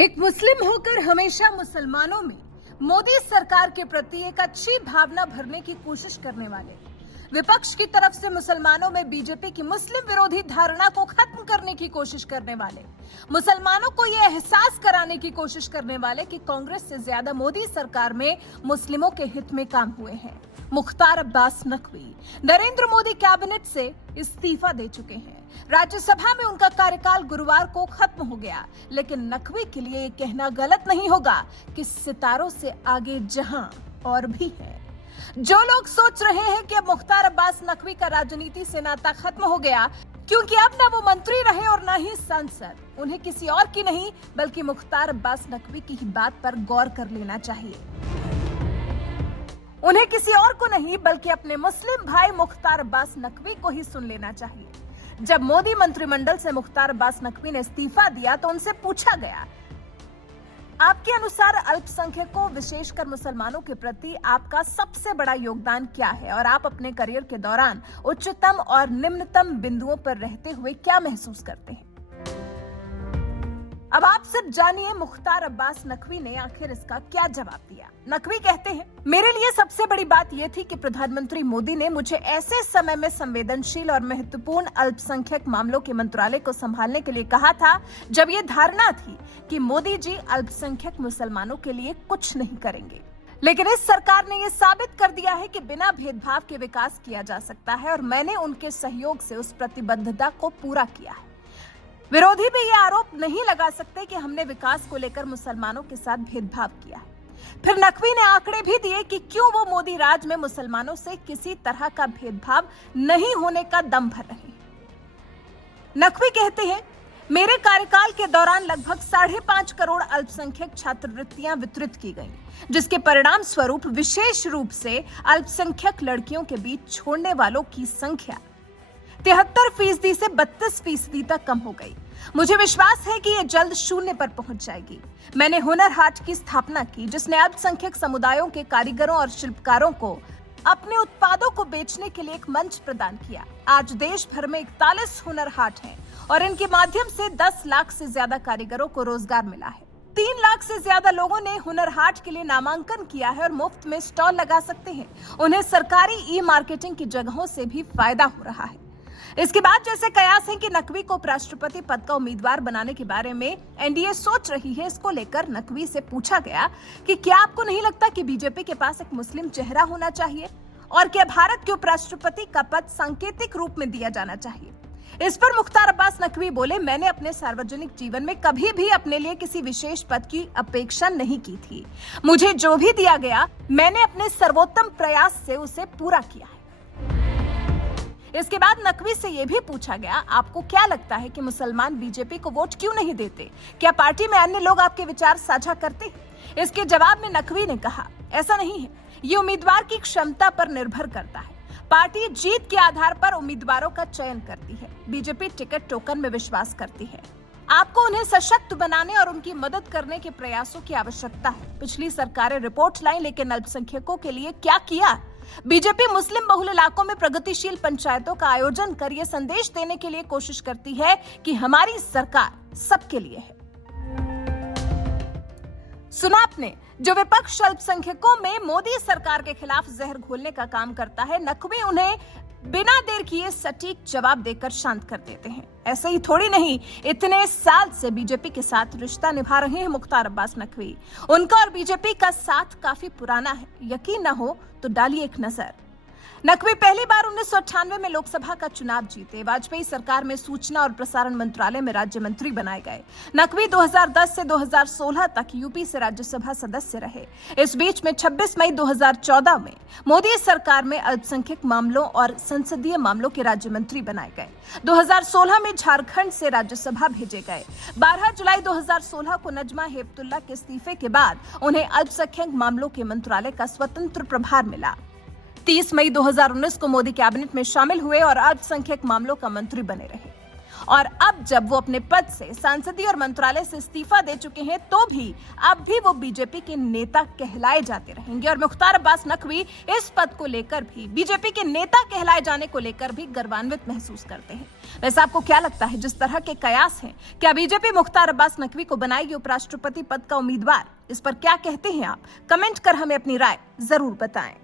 एक मुस्लिम होकर हमेशा मुसलमानों में मोदी सरकार के प्रति एक अच्छी भावना भरने की कोशिश करने वाले, विपक्ष की तरफ से मुसलमानों में बीजेपी की मुस्लिम विरोधी धारणा को खत्म करने की कोशिश करने वाले, मुसलमानों को यह एहसास कराने की कोशिश करने वाले कि कांग्रेस से ज्यादा मोदी सरकार में मुस्लिमों के हित में काम हुए हैं। मुख्तार अब्बास नकवी नरेंद्र मोदी कैबिनेट से इस्तीफा दे चुके हैं। राज्यसभा में उनका कार्यकाल गुरुवार को खत्म हो गया, लेकिन नकवी के लिए ये कहना गलत नहीं होगा कि सितारों से आगे जहां और भी है। जो लोग सोच रहे हैं कि अब मुख्तार अब्बास नकवी का राजनीति से नाता खत्म हो गया क्योंकि अब ना वो मंत्री रहे और ना ही सांसद, उन्हें किसी और की नहीं बल्कि मुख्तार अब्बास नकवी की ही बात पर गौर कर लेना चाहिए। उन्हें किसी और को नहीं बल्कि अपने मुस्लिम भाई मुख्तार अब्बास नकवी को ही सुन लेना चाहिए। जब मोदी मंत्रिमंडल से मुख्तार अब्बास नकवी ने इस्तीफा दिया तो उनसे पूछा गया, आपके अनुसार अल्पसंख्यकों विशेषकर मुसलमानों के प्रति आपका सबसे बड़ा योगदान क्या है और आप अपने करियर के दौरान उच्चतम और निम्नतम बिंदुओं पर रहते हुए क्या महसूस करते हैं? अब आप सिर्फ जानिए मुख्तार अब्बास नकवी ने आखिर इसका क्या जवाब दिया। नकवी कहते हैं, मेरे लिए सबसे बड़ी बात यह थी कि प्रधानमंत्री मोदी ने मुझे ऐसे समय में संवेदनशील और महत्वपूर्ण अल्पसंख्यक मामलों के मंत्रालय को संभालने के लिए कहा था जब ये धारणा थी कि मोदी जी अल्पसंख्यक मुसलमानों के लिए कुछ नहीं करेंगे। लेकिन इस सरकार ने ये साबित कर दिया है कि बिना भेदभाव के विकास किया जा सकता है और मैंने उनके सहयोग से उस प्रतिबद्धता को पूरा किया है। विरोधी भी ये आरोप नहीं लगा सकते कि हमने विकास को लेकर मुसलमानों के साथ भेदभाव किया है। फिर नकवी ने आंकड़े भी दिए कि क्यों वो मोदी राज में मुसलमानों से किसी तरह का भेदभाव नहीं होने का दम भर रहे हैं। नकवी कहते हैं, मेरे कार्यकाल के दौरान लगभग 5.5 करोड़ अल्पसंख्यक छात्रवृत्तियां वितरित की गईं, जिसके परिणाम स्वरूप विशेष रूप से अल्पसंख्यक लड़कियों के बीच छोड़ने वालों की संख्या 73% से 32% तक कम हो गई। मुझे विश्वास है कि ये जल्द 0 पर पहुंच जाएगी। मैंने हुनर हाट की स्थापना की, जिसने अल्पसंख्यक समुदायों के कारीगरों और शिल्पकारों को अपने उत्पादों को बेचने के लिए एक मंच प्रदान किया। आज देश भर में 41 हुनर हाट हैं और इनके माध्यम से 10 लाख से ज्यादा कारीगरों को रोजगार मिला है। 3 लाख से ज्यादा लोगों ने हुनर हाट के लिए नामांकन किया है और मुफ्त में स्टॉल लगा सकते हैं। उन्हें सरकारी ई-मार्केटिंग की जगहों से भी फायदा हो रहा है। इसके बाद जैसे कयास है कि नकवी को उपराष्ट्रपति पद का उम्मीदवार बनाने के बारे में एनडीए सोच रही है, इसको लेकर नकवी से पूछा गया कि क्या आपको नहीं लगता कि बीजेपी के पास एक मुस्लिम चेहरा होना चाहिए और क्या भारत के उपराष्ट्रपति का पद सांकेतिक रूप में दिया जाना चाहिए? इस पर मुख्तार अब्बास नकवी बोले, मैंने अपने सार्वजनिक जीवन में कभी भी अपने लिए किसी विशेष पद की अपेक्षा नहीं की थी। मुझे जो भी दिया गया मैंने अपने सर्वोत्तम प्रयास से उसे पूरा किया है। इसके बाद नकवी से यह भी पूछा गया, आपको क्या लगता है कि मुसलमान बीजेपी को वोट क्यों नहीं देते? क्या पार्टी में अन्य लोग आपके विचार साझा करते हैं? इसके जवाब में नकवी ने कहा, ऐसा नहीं है, ये उम्मीदवार की क्षमता पर निर्भर करता है। पार्टी जीत के आधार पर उम्मीदवारों का चयन करती है। बीजेपी टिकट टोकन में विश्वास करती है। आपको उन्हें सशक्त बनाने और उनकी मदद करने के प्रयासों की आवश्यकता है। पिछली सरकारें रिपोर्ट लाई, लेकिन अल्पसंख्यकों के लिए क्या किया? बीजेपी मुस्लिम बहुल इलाकों में प्रगतिशील पंचायतों का आयोजन कर ये संदेश देने के लिए कोशिश करती है कि हमारी सरकार सबके लिए है। सुना आपने, जो विपक्ष अल्पसंख्यकों में मोदी सरकार के खिलाफ जहर घोलने का काम करता है, नकवी उन्हें बिना देर किए सटीक जवाब देकर शांत कर देते हैं। ऐसे ही थोड़ी नहीं, इतने साल से बीजेपी के साथ रिश्ता निभा रहे हैं मुख्तार अब्बास नकवी। उनका और बीजेपी का साथ काफी पुराना है, यकीन न हो तो डालिए एक नजर। नकवी पहली बार 1998 में लोकसभा का चुनाव जीते। वाजपेयी सरकार में सूचना और प्रसारण मंत्रालय में राज्य मंत्री बनाए गए। नकवी 2010 से 2016 तक यूपी से राज्यसभा सदस्य रहे। इस बीच में 26 मई 2014 में मोदी सरकार में अल्पसंख्यक मामलों और संसदीय मामलों के राज्य मंत्री बनाए गए। 2016 में झारखंड से राज्यसभा भेजे गए। 12 जुलाई 2016 को नजमा हेपतुल्ला के इस्तीफे के बाद उन्हें अल्पसंख्यक मामलों के मंत्रालय का स्वतंत्र प्रभार मिला। 30 मई 2019 को मोदी कैबिनेट में शामिल हुए और अल्पसंख्यक मामलों का मंत्री बने रहे। और अब जब वो अपने पद से, सांसदीय और मंत्रालय से इस्तीफा दे चुके हैं, तो भी अब भी वो बीजेपी के नेता कहलाए जाते रहेंगे। और मुख्तार अब्बास नकवी इस पद को लेकर भी, बीजेपी के नेता कहलाए जाने को लेकर भी गर्वान्वित महसूस करते हैं। वैसे आपको क्या लगता है, जिस तरह के कयास हैं, क्या बीजेपी मुख्तार अब्बास नकवी को बनाएगी उपराष्ट्रपति पद का उम्मीदवार? इस पर क्या कहते हैं आप? कमेंट कर हमें अपनी राय जरूर बताएं।